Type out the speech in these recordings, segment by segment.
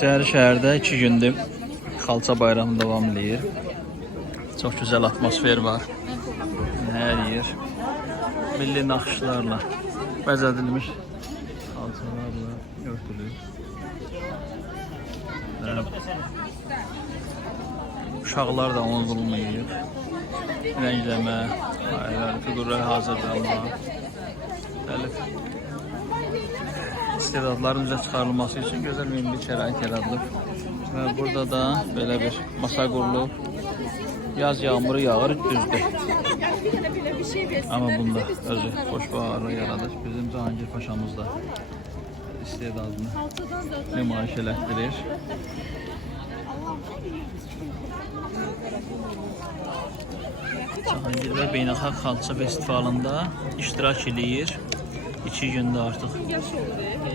Şəhərdə 2 gündür Xalça bayramı davam edir. Çox gözəl atmosfer var. Hər yer milli naxışlarla bəzədilmiş xalçalarla örtülü. Uşaqlar da unudulmayıb. Rəngləmə, figurlar hazırlanma, istedadların üzə çıxarılması üçün gözəl bir şərait yaradılıb. Və burada da belə bir masa qurulub. Yaz yağmuru yağır, düzdür. Amma bunda özü xoş baharı yaradır. Bizim Cahangir Paşamız da istedadını nümayiş elətdirir. Cahangir və Beynəlxalq Xalça Festivalında iştirak edir. 2 gündə artıq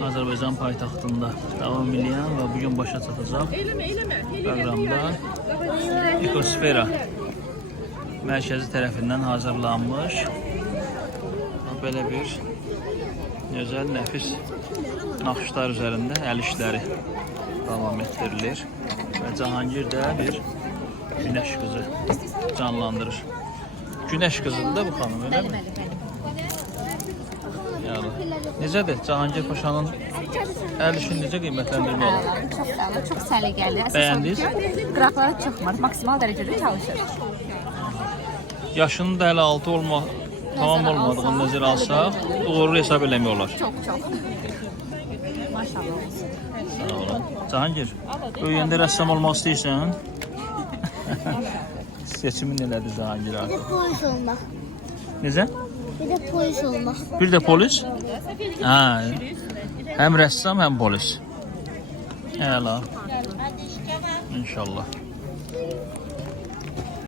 Azərbaycan paytaxtında davam edən və bugün başa çatacaq proqramda Ekosfera mərkəzi tərəfindən hazırlanmış belə bir gözəl, nəfis naxışlar üzərində əl işləri davam etdirilir və Cahangir də bir günəş qızı canlandırır. Günəş qızıdır da bu xanım, öyle mi? Necədir? Cahangir Paşanın əl işini necə qiymətləndirmə olur? Çox sağ olun, çox səliqəli. Bəyəndiniz? Qıraqları çıxmır, maksimal dərəcədə çalışır. Yaşının da hələ 6 tamam olmadığını nəzərə alsaq, doğru hesab eləmiyorlar. Çox. Maşallah. Sağ olun. Cahangir, böyüyəndə rəssam olmaq istəyirsən? Seçimin elədir Cahangir artıq. Bir de polis olmak. Necə? Bir de polis olmak. Bir də polis? Hə. Həm rəssam, həm polis. Əla. İnşallah.